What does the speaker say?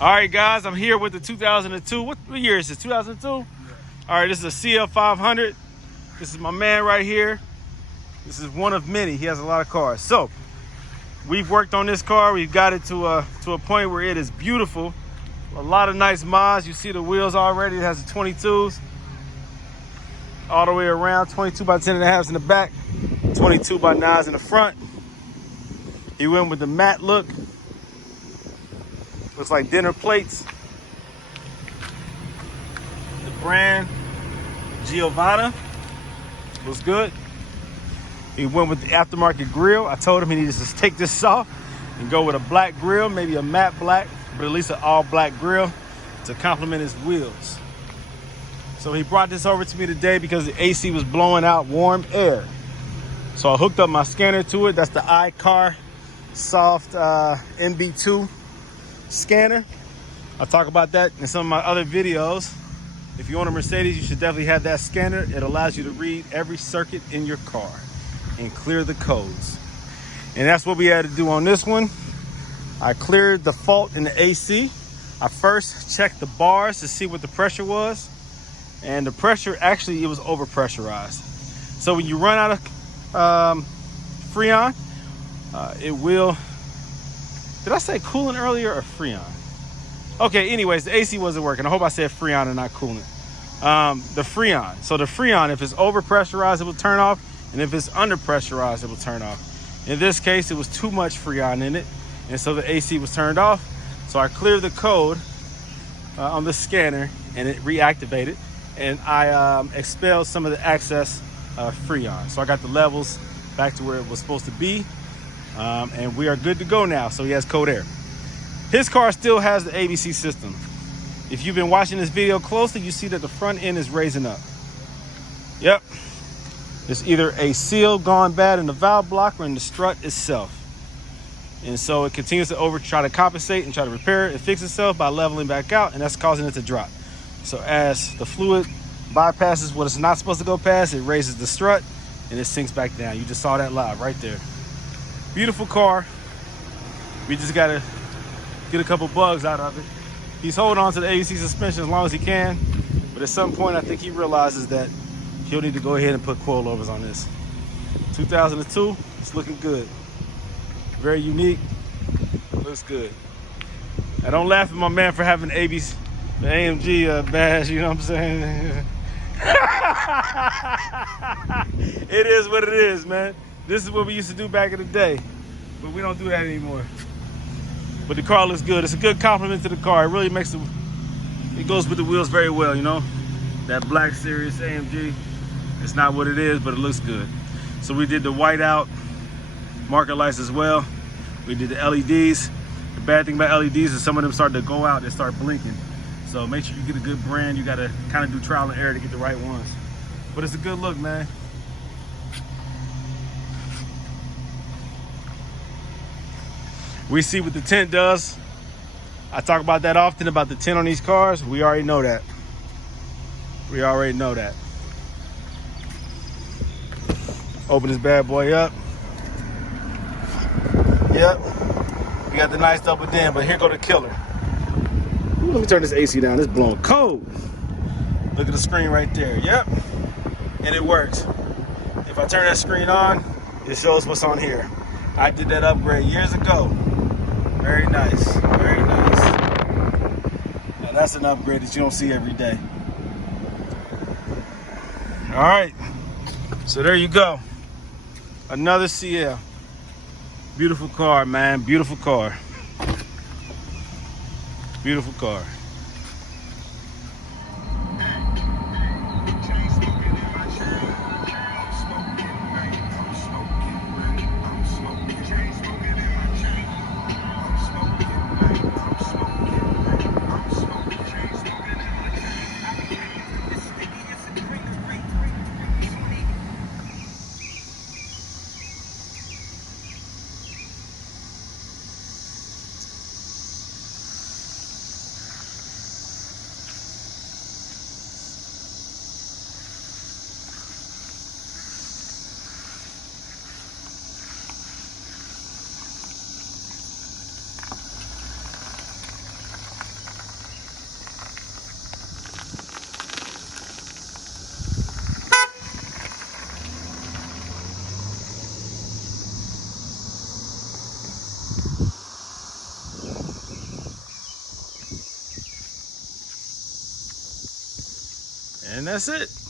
All right, guys, I'm here with the 2002. What year is this? 2002? All right, this is a CL500. This is my man right here. This is one of many. He has a lot of cars. So we've worked on this car. We've got it to a point where it is beautiful. A lot of nice mods. You see the wheels already. It has the 22s all the way around. 22 by 10.5s in the back, 22 by 9s in the front. He went with the matte look. Looks like dinner plates. The brand Giavanna looks good. He went with the aftermarket grill. I told him he needed to take this off and go with a black grill, maybe a matte black, but at least an all black grill to complement his wheels. So he brought this over to me today because the AC was blowing out warm air. So I hooked up my scanner to it. That's the iCar Soft MB2 scanner. I'll talk about that in some of my other videos. If you own a Mercedes, you should definitely have that scanner. It allows you to read every circuit in your car and clear the codes. And that's what we had to do on this one. I cleared the fault in the AC. I first checked the bars to see what the pressure was. And the pressure, actually, it was over pressurized. So when you run out of Freon, it will, did I say coolant earlier or Freon? Okay, anyways, the AC wasn't working. I hope I said Freon and not coolant. The Freon. So the Freon, if it's over pressurized, it will turn off. And if it's under pressurized, it will turn off. In this case, it was too much Freon in it. And so the AC was turned off. So I cleared the code on the scanner and it reactivated. And I expelled some of the excess Freon. So I got the levels back to where it was supposed to be. And we are good to go now. So he has code air. His car still has the ABC system. If you've been watching this video closely, you see that the front end is raising up. Yep. It's either a seal gone bad in the valve block or in the strut itself. And so it continues to try to compensate and try to repair it and fix itself by leveling back out, and that's causing it to drop. So as the fluid bypasses what it's not supposed to go past, it raises the strut and it sinks back down. You just saw that live right there. Beautiful car. We just gotta get a couple bugs out of it. He's holding on to the ABC suspension as long as he can, but at some point I think he realizes that he'll need to go ahead and put coilovers on this. 2002, it's looking good. Very unique, looks good. I don't laugh at my man for having the AMG badge, you know what I'm saying? It is what it is, man. This is what we used to do back in the day, but we don't do that anymore. But the car looks good. It's a good compliment to the car. It really makes it goes with the wheels very well, you know? That Black Series AMG, it's not what it is, but it looks good. So we did the whiteout marker lights as well. We did the LEDs. The bad thing about LEDs is some of them start to go out and start blinking. So make sure you get a good brand. You gotta kind of do trial and error to get the right ones. But it's a good look, man. We see what the tint does. I talk about that often, about the tint on these cars. We already know that. We already know that. Open this bad boy up. Yep. We got the nice double dim, but here go the killer. Ooh, let me turn this AC down. It's blowing cold. Look at the screen right there. Yep. And it works. If I turn that screen on, it shows what's on here. I did that upgrade years ago. Very nice. Very nice. Now that's an upgrade that you don't see every day. All right. So there you go. Another CL. Beautiful car, man. Beautiful car. Beautiful car. And that's it.